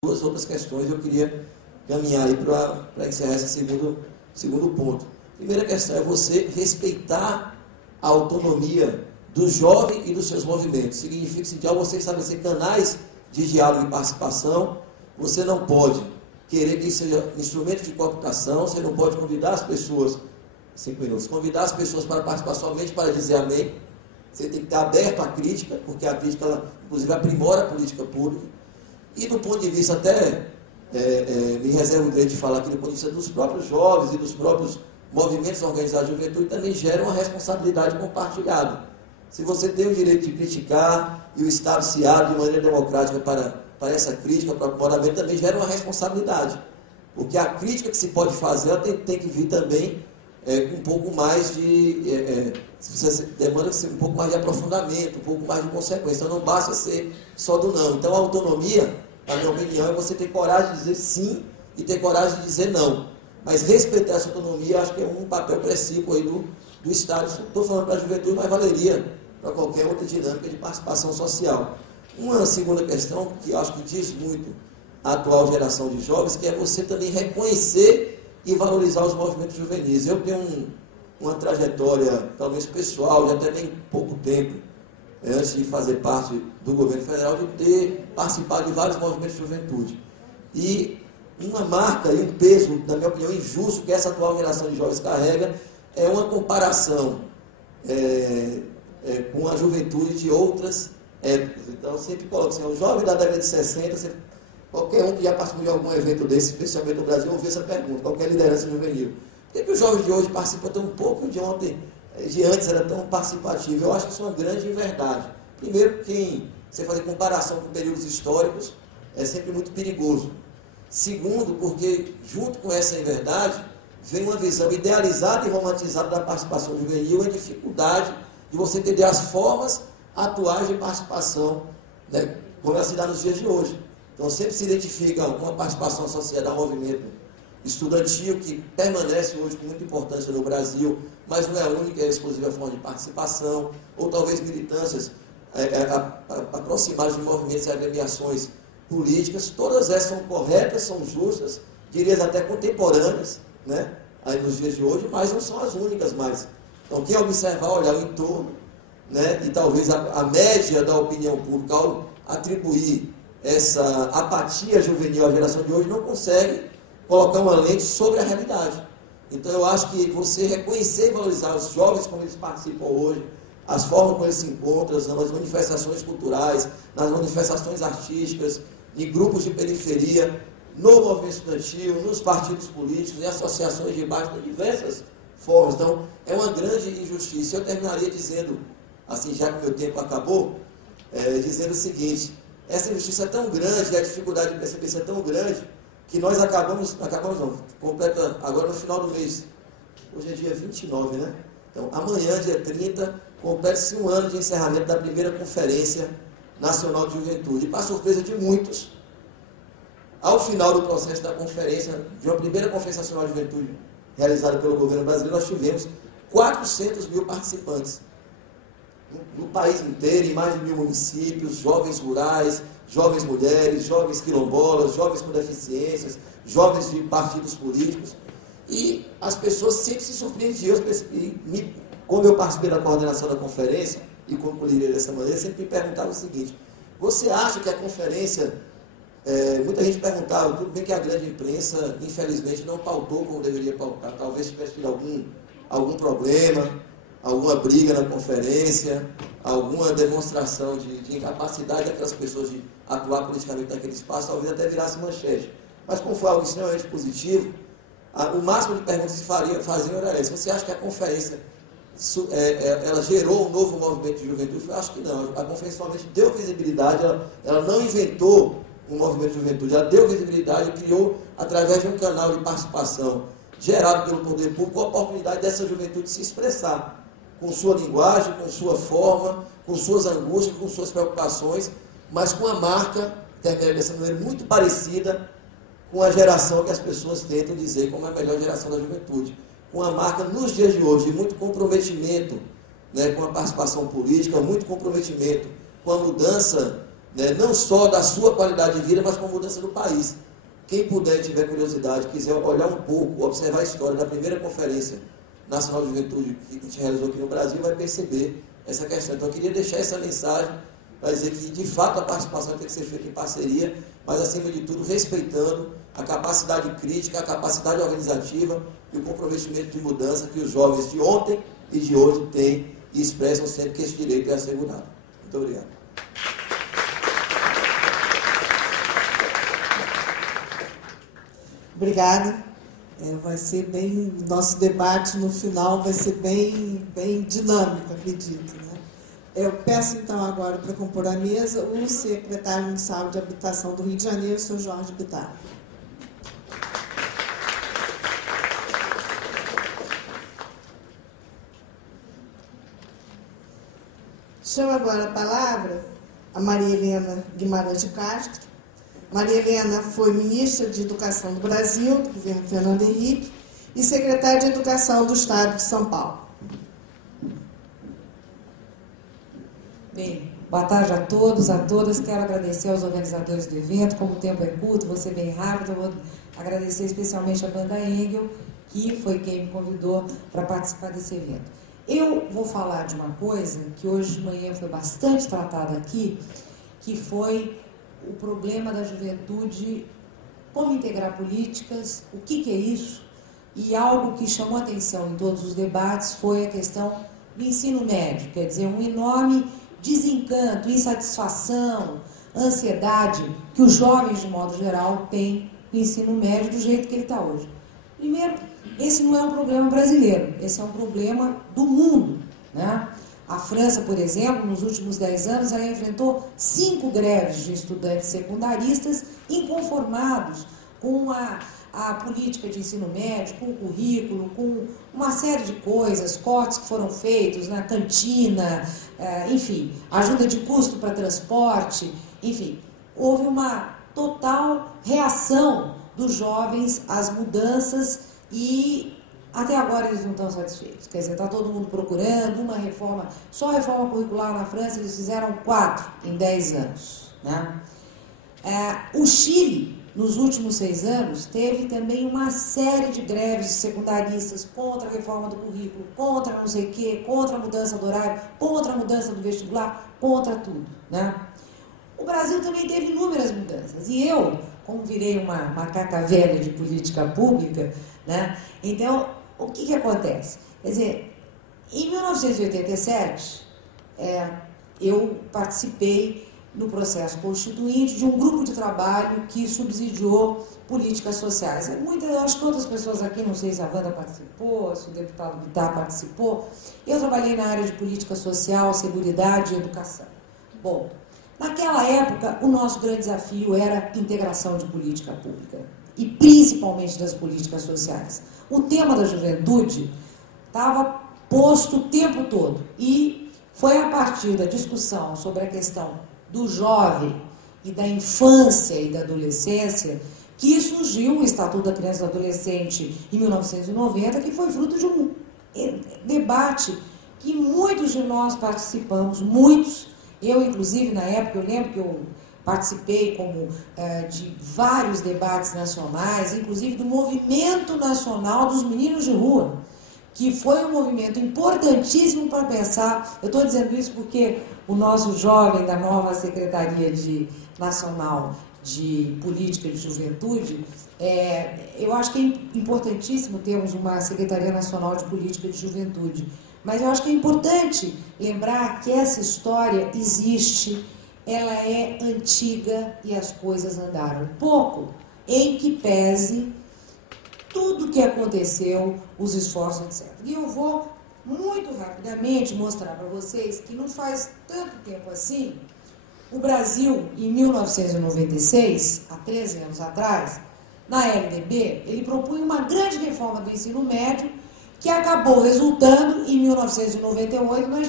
duas outras questões eu queria caminhar aí para encerrar esse segundo ponto. Primeira questão é você respeitar a autonomia do jovem e dos seus movimentos. Significa que, ao você estabelecer canais de diálogo e participação, você não pode querer que isso seja instrumento de cooptação, você não pode convidar as pessoas, 5 minutos, convidar as pessoas para participar somente para dizer amém. Você tem que estar aberto à crítica, porque a crítica, ela, inclusive, aprimora a política pública. E do ponto de vista até, me reservo o direito de falar aqui, do ponto de vista dos próprios jovens e dos próprios movimentos organizados de juventude, também gera uma responsabilidade compartilhada. Se você tem o direito de criticar e o Estado se abre de maneira democrática para essa crítica, para o aprimoramento, também gera uma responsabilidade. Porque a crítica que se pode fazer, ela tem que vir também com um pouco mais de... demanda um pouco mais de aprofundamento, um pouco mais de consequência. Então não basta ser só do não. Então a autonomia, na minha opinião, é você ter coragem de dizer sim e ter coragem de dizer não. Mas respeitar essa autonomia, acho que é um papel precípio aí do Estado. Estou falando para a juventude, mas valeria para qualquer outra dinâmica de participação social. Uma segunda questão, que acho que diz muito a atual geração de jovens, que é você também reconhecer e valorizar os movimentos juvenis. Eu tenho uma trajetória, talvez pessoal, de até bem pouco tempo, antes de fazer parte do governo federal, de ter participado de vários movimentos de juventude. E uma marca e um peso, na minha opinião, injusto que essa atual geração de jovens carrega é uma comparação com a juventude de outras épocas. Então, eu sempre coloco assim, o jovem da década de 60, qualquer um que já participou de algum evento desse, especialmente no Brasil, ouve essa pergunta, qualquer liderança juvenil. Por que os jovens de hoje participam tão pouco de ontem, de antes era tão participativo? Eu acho que isso é uma grande inverdade. Primeiro, você fazer comparação com períodos históricos é sempre muito perigoso. Segundo, porque junto com essa inverdade, vem uma visão idealizada e romantizada da participação juvenil, a dificuldade de você entender as formas atuais de participação, né, como ela se dá nos dias de hoje. Então sempre se identifica uma participação associada ao movimento estudantil, que permanece hoje com muita importância no Brasil, mas não é a única, é a exclusiva forma de participação, ou talvez militâncias aproximadas de movimentos e agremiações políticas. Todas essas são corretas, são justas, diria até contemporâneas, né, aí nos dias de hoje, mas não são as únicas mais. Então quem observar, olhar o entorno, né, e talvez a média da opinião pública, ao atribuir essa apatia juvenil à geração de hoje, não consegue colocar uma lente sobre a realidade. Então eu acho que você reconhecer e valorizar os jovens como eles participam hoje, as formas como eles se encontram, nas manifestações culturais, nas manifestações artísticas, em grupos de periferia, no movimento estudantil, nos partidos políticos, em associações de base, de diversas formas. Então é uma grande injustiça. Eu terminaria dizendo, assim, já que o meu tempo acabou, dizendo o seguinte: essa injustiça é tão grande, a dificuldade de perceber isso é tão grande, que nós completa agora no final do mês, hoje é dia 29, né? Então, amanhã, dia 30, completa-se um ano de encerramento da primeira Conferência Nacional de Juventude. E, para surpresa de muitos, ao final do processo da conferência, de uma primeira Conferência Nacional de Juventude realizada pelo governo brasileiro, nós tivemos 400 mil participantes. No país inteiro, em mais de 1000 municípios, jovens rurais, jovens mulheres, jovens quilombolas, jovens com deficiências, jovens de partidos políticos. E as pessoas sempre se surpreendiam. Como eu participei da coordenação da conferência, e concluirei dessa maneira, sempre me perguntavam o seguinte: você acha que a conferência... muita gente perguntava, tudo bem que a grande imprensa, infelizmente, não pautou como deveria pautar. Talvez tivesse tido algum problema, alguma briga na conferência, alguma demonstração de incapacidade daquelas pessoas de atuar politicamente naquele espaço, talvez até virasse manchete. Mas como foi algo extremamente positivo, o máximo de perguntas que faziam era essa: você acha que a conferência ela gerou um novo movimento de juventude? Eu acho que não. A conferência somente deu visibilidade, ela não inventou um movimento de juventude, ela deu visibilidade e criou, através de um canal de participação gerado pelo poder público, a oportunidade dessa juventude se expressar com sua linguagem, com sua forma, com suas angústias, com suas preocupações, mas com a marca, dessa maneira, muito parecida com a geração que as pessoas tentam dizer como a melhor geração da juventude. Com a marca, nos dias de hoje, de muito comprometimento, né, com a participação política, muito comprometimento com a mudança né, não só da sua qualidade de vida, mas com a mudança do país. Quem puder, tiver curiosidade, quiser olhar um pouco, observar a história da primeira Conferência Nacional de Juventude que a gente realizou aqui no Brasil, vai perceber essa questão. Então, eu queria deixar essa mensagem para dizer que, de fato, a participação tem que ser feita em parceria, mas, acima de tudo, respeitando a capacidade crítica, a capacidade organizativa e o comprometimento de mudança que os jovens de ontem e de hoje têm e expressam sempre que esse direito é assegurado. Muito obrigado. Obrigada. Vai ser bem, nosso debate no final vai ser bem dinâmico, acredito. Né? Eu peço então agora para compor a mesa o secretário municipal de Habitação do Rio de Janeiro, o senhor Jorge Bittar. Chamo agora a palavra a Maria Helena Guimarães de Castro. Maria Helena foi ministra de Educação do Brasil, do governo Fernando Henrique, e secretária de Educação do Estado de São Paulo. Bem, boa tarde a todos, a todas. Quero agradecer aos organizadores do evento. Como o tempo é curto, vou ser bem rápido. Eu vou agradecer especialmente a Banda Engel, que foi quem me convidou para participar desse evento. Eu vou falar de uma coisa que hoje de manhã foi bastante tratada aqui, que foi o problema da juventude, como integrar políticas, o que é isso, e algo que chamou atenção em todos os debates foi a questão do ensino médio, quer dizer, um enorme desencanto, insatisfação, ansiedade que os jovens, de modo geral, têm no ensino médio do jeito que ele está hoje. Primeiro, esse não é um problema brasileiro, esse é um problema do mundo, né? A França, por exemplo, nos últimos 10 anos, ela enfrentou 5 greves de estudantes secundaristas inconformados com a política de ensino médio, com o currículo, com uma série de coisas, cortes que foram feitos na cantina, enfim, ajuda de custo para transporte, enfim. Houve uma total reação dos jovens às mudanças e até agora eles não estão satisfeitos. Quer dizer, está todo mundo procurando uma reforma. Só a reforma curricular na França eles fizeram 4 em 10 anos. Né? O Chile, nos últimos 6 anos, teve também uma série de greves de secundaristas contra a reforma do currículo, contra não sei o quê, contra a mudança do horário, contra a mudança do vestibular, contra tudo. Né? O Brasil também teve inúmeras mudanças. E eu, como virei uma macaca velha de política pública, né? Então, o que acontece? Quer dizer, em 1987, eu participei no processo constituinte de um grupo de trabalho que subsidiou políticas sociais. Acho que outras pessoas aqui, não sei se a Wanda participou, se o deputado Bittar participou. Eu trabalhei na área de política social, seguridade e educação. Bom, naquela época, o nosso grande desafio era a integração de política pública, e principalmente das políticas sociais. O tema da juventude estava posto o tempo todo, e foi a partir da discussão sobre a questão do jovem e da infância e da adolescência que surgiu o Estatuto da Criança e do Adolescente em 1990, que foi fruto de um debate que muitos de nós participamos, muitos. Eu, inclusive, na época, eu lembro que eu participei de vários debates nacionais, inclusive do Movimento Nacional dos Meninos de Rua, que foi um movimento importantíssimo para pensar. Eu estou dizendo isso porque o nosso jovem da nova Secretaria Nacional de Política de Juventude, eu acho que é importantíssimo termos uma Secretaria Nacional de Política de Juventude, mas eu acho que é importante lembrar que essa história existe, ela é antiga e as coisas andaram pouco, em que pese tudo o que aconteceu, os esforços, etc. E eu vou muito rapidamente mostrar para vocês que não faz tanto tempo assim, o Brasil, em 1996, há 13 anos atrás, na LDB, ele propunha uma grande reforma do ensino médio que acabou resultando, em 1998, nós